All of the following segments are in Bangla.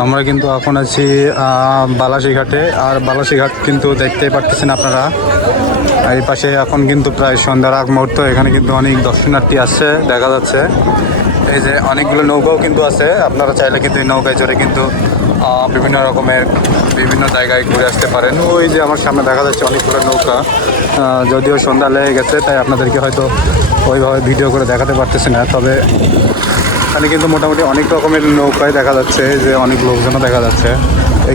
আমরা কিন্তু এখন আছি বালাসীঘাটে। আর বালাসীঘাট কিন্তু দেখতেই পারতেছেন আপনারা। আর এই পাশে এখন কিন্তু প্রায় সন্ধ্যার আগ মুহূর্ত, এখানে কিন্তু অনেক দর্শনার্থী আসছে, দেখা যাচ্ছে। এই যে অনেকগুলো নৌকাও কিন্তু আছে, আপনারা চাইলে কিন্তু এই নৌকায় চড়ে কিন্তু বিভিন্ন রকমের, বিভিন্ন জায়গায় ঘুরে আসতে পারেন। ওই যে আমার সামনে দেখা যাচ্ছে অনেকগুলো নৌকা যদিও সন্ধ্যা লেগে গেছে, তাই আপনাদেরকে হয়তো ওইভাবে ভিডিও করে দেখাতে পারতেছি না। তবে এখানে কিন্তু মোটামুটি অনেক রকমের নৌকায় দেখা যাচ্ছে যে অনেক লোকজনও দেখা যাচ্ছে।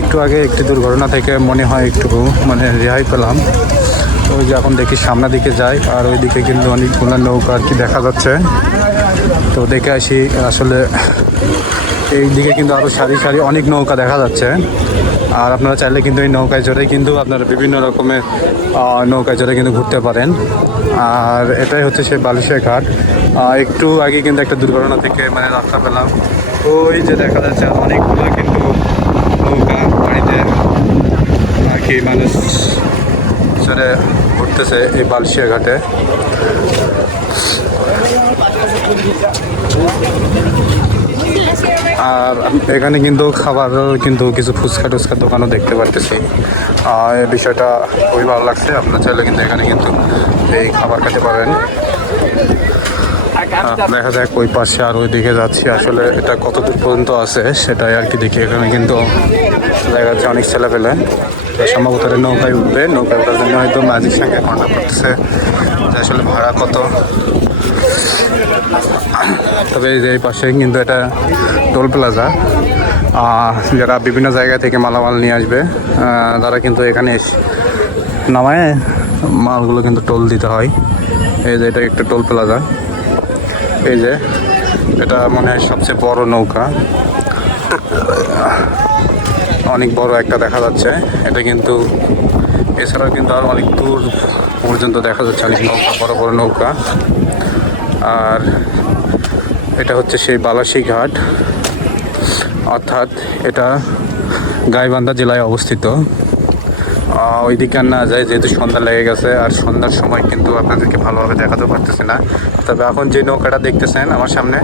একটু আগে একটি দুর্ঘটনা থেকে মনে হয় একটু মানে রেহাই পেলাম। ওই যে এখন দেখি সামনের দিকে যাই, আর ওই দিকে কিন্তু অনেকগুলো নৌকা আর কি দেখা যাচ্ছে। তো দেখে আসি আসলে এই দিকে কিন্তু আরও সারি সারি অনেক নৌকা দেখা যাচ্ছে। আর আপনারা চাইলে কিন্তু এই নৌকায় চড়ে কিন্তু আপনারা বিভিন্ন রকমের নৌকায় চড়ে কিন্তু ঘুরতে পারেন। আর এটাই হচ্ছে সেই বালুশিয়া ঘাট। একটু আগে কিন্তু একটা দুর্ঘটনা থেকে মানে রাস্তা পেলাম। ওই যে দেখা যাচ্ছে অনেকগুলো কিন্তু নৌকা বাড়িতে আর কি মানুষ চড়ে ঘুরতেছে এই বালুশিয়া ঘাটে। আর এখানে কিন্তু খাবার, কিন্তু কিছু ফুচকা টুচকার দোকানও দেখতে পারতেছি। এই বিষয়টা খুবই ভালো লাগছে। আপনার চাইলে কিন্তু এখানে কিন্তু এই খাবার খেতে পারেন। দেখা যাক ওই পাশে আর ওই দিকে যাচ্ছি। আসলে এটা কত দূর পর্যন্ত আছে সেটাই আর কি দেখি। এখানে কিন্তু দেখা যাচ্ছে অনেক ছেলে পেলে সম্ভবত নৌকায় উঠবে। নৌকায় ওঠার জন্য হয়তো ম্যাজিক সঙ্গে কন্ট্যাক্ট করতেছে যে আসলে ভাড়া কত। তবে এই যে এই পাশে কিন্তু এটা টোল প্লাজা। যারা বিভিন্ন জায়গা থেকে মালামাল নিয়ে আসবে তারা কিন্তু এখানে নামায়। মালগুলো কিন্তু টোল দিতে হয়। এই যে এটা একটা টোল প্লাজা। এই যে, এটা মনে হয় সবচেয়ে বড় নৌকা। অনেক বড় একটা দেখা যাচ্ছে। এটা কিন্তু, এছাড়াও কিন্তু আর অনেক দূর পর্যন্ত দেখা যাচ্ছে অনেক নৌকা, বড় বড় নৌকা। আর এটা হচ্ছে সেই বালাসী ঘাট। অর্থাৎ এটা গাইবান্ধা জেলায় অবস্থিত। আহ, ওইদিকে আর না যায় যেহেতু সন্ধ্যা লেগে গেছে আর সন্ধ্যার সময় কিন্তু আপনাদেরকে ভালোভাবে দেখাতে পারতেছি না। তবে এখন যে নৌকাটা দেখতেছেন আমার সামনে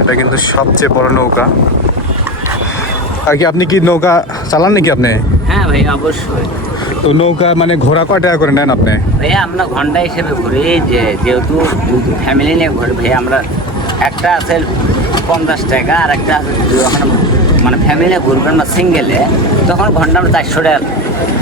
এটা কিন্তু সবচেয়ে বড় নৌকা। আর কি আপনি কি নৌকা চালান নাকি আপনি? হ্যাঁ ভাই অবশ্যই। তো নৌকা মানে ঘোরা কয় টাকা করে নেন আপনি? ভাইয়া আমরা ঘণ্টা হিসেবে ঘুরি যে যেহেতু ফ্যামিলি নিয়ে ঘুরি ভাই আমরা একটা আছে পঞ্চাশ টাকা আর একটা আছে মানে ফ্যামিলি ঘুরবেন বা সিঙ্গেলে তখন ঘণ্টা চারশো টাকা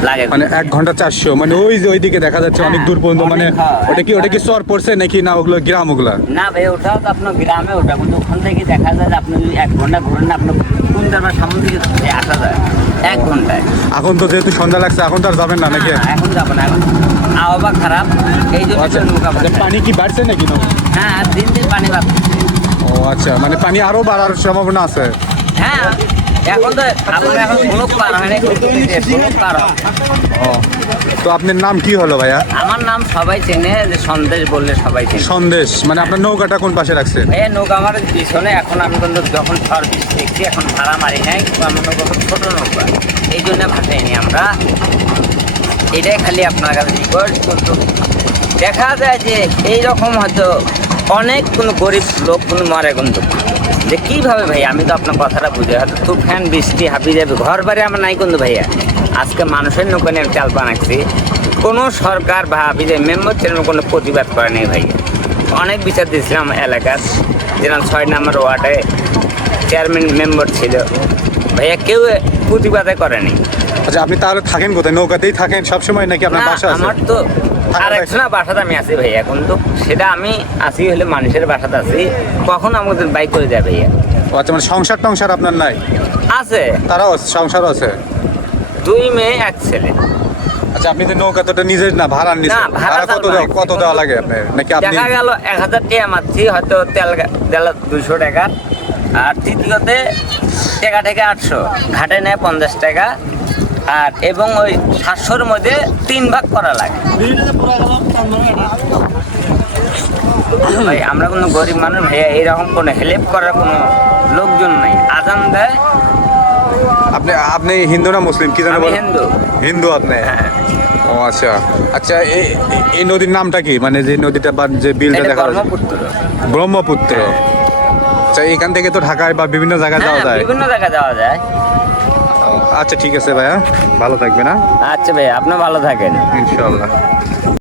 লাগে। মানে এক ঘণ্টা চারশো মানে ওই যে ওইদিকে দেখা যাচ্ছে অনেক দূর পর্যন্ত মানে হ্যাঁ। ওটা কি ওটা কি চর পড়ছে নাকি না ওগুলো গ্রাম ওগুলা? না ভাই ওটাও তো আপনার গ্রামে ওটা কিন্তু ওখান থেকে দেখা যায় যে আপনি যদি এক ঘণ্টা ঘুরেন না আপনার কোন দরবার সামনে থেকে আসা যায় এক ঘন্টায়। এখন তো যেহেতু সন্ধ্যা লাগছে এখন তো আর যাবেন না নাকি? এখন যাব না এখন আবহাওয়া খারাপ এই জন্য আচ্ছা আচ্ছা, পানি কি বাড়ছে নাকি নৌকা? হ্যাঁ দিন দিন পানি বাড়ছে। ও আচ্ছা মানে পানি আরও বাড়ার সম্ভাবনা আছে। হ্যাঁ এখন তো এখন কোনো পার হয় না কোনো পার ও তো আপনার নাম কি হলো ভাইয়া? আমার নাম সবাই চেনে যে সন্দেশ বললে সবাই চেনে। সন্দেশ মানে আপনার নৌকাটা কোন পাশে ভাইয়া নৌকা আমার পিছনে এখন আমি কিন্তু যখন দেখছি এখন ভাড়া মারি নাই আমার নৌকা ছোট নৌকা। এই জন্য ভাসাইনি আমরা। এটাই খালি আপনার কাছে রিকোয়েস্ট কিন্তু দেখা যায় যে এই রকম হয়তো অনেক কোনো গরিব লোক কোনো মরে কিন্তু। যে কীভাবে ভাই আমি তো আপনার কথাটা বুঝে হয়তো তুফান বৃষ্টি হাবি যাবে ঘর বাড়ি আমার নাই কিন্তু ভাইয়া। আজকে মানুষের নৌকা নিয়ে আমি চাল বানাচ্ছি। কোনো সরকার বা হাবিজে মেম্বার চ্যানেল কোনো প্রতিবাদ করে নেই ভাই অনেক বিচার দিয়েছিলাম এলাকার যেরকম ছয় নম্বর ওয়ার্ডে চেয়ারম্যান মেম্বার ছিল। ভাইয়া কেউ প্রতিবাদে করেনি। আচ্ছা আপনি তাহলে থাকেন কোথায়? নৌকাতেই থাকেন সবসময় নাকি আপনার বাসা আমার তো আর একটা না বাসাতে আমি আছি ভাইয়া। এখন তো সেটা আমি আসি হলে মানুষের বাসাতে আছি। কখন আমাদের বাইক করে যায় ভাইয়া? আচ্ছা মানে সংসার টংসার আপনার নাই? আছে। তারাও আছে, সংসারও আছে? দুই মেয়ে এক ছেলে। আচ্ছা আপনি যে নৌকা তো নিজের না ভাড়া না, ভাড়া কত দেওয়া কত দেওয়া লাগে আপনার? নাকি আপনি দেখা গেল এক হাজার টাকা মারছি হয়তো তেল তেল দুশো টাকা। আর তৃতীয়তে টাকা থেকে আটশো। ঘাটে নেয় পঞ্চাশ টাকা। আর এবং ওই সাতশোর মধ্যে তিন ভাগ করা লাগে। ভাই আমরা কোনো গরিব মানুষ ভাইয়া এইরকম কোনো হেল্প করার কোনো লোকজন নাই। আজান দেয়। আপনি আপনি হিন্দু না মুসলিম? কি জানেন? হিন্দু। হিন্দু আপনি? হ্যাঁ। ও আচ্ছা। আচ্ছা এই নদীর নামটা কি? মানে যে নদীটা বা যে বিলটা দেখা কর্মপুত্র ব্রহ্মপুত্র। আচ্ছা এখান থেকে তো ঢাকায় বা বিভিন্ন জায়গায় যাওয়া হ্যাঁ যায়। বিভিন্ন জায়গায় যাওয়া যায়। আচ্ছা ঠিক আছে ভাইয়া। ভালো থাকবে না আচ্ছা ভাইয়া আপনি ভালো থাকেন। ইনশাল্লাহ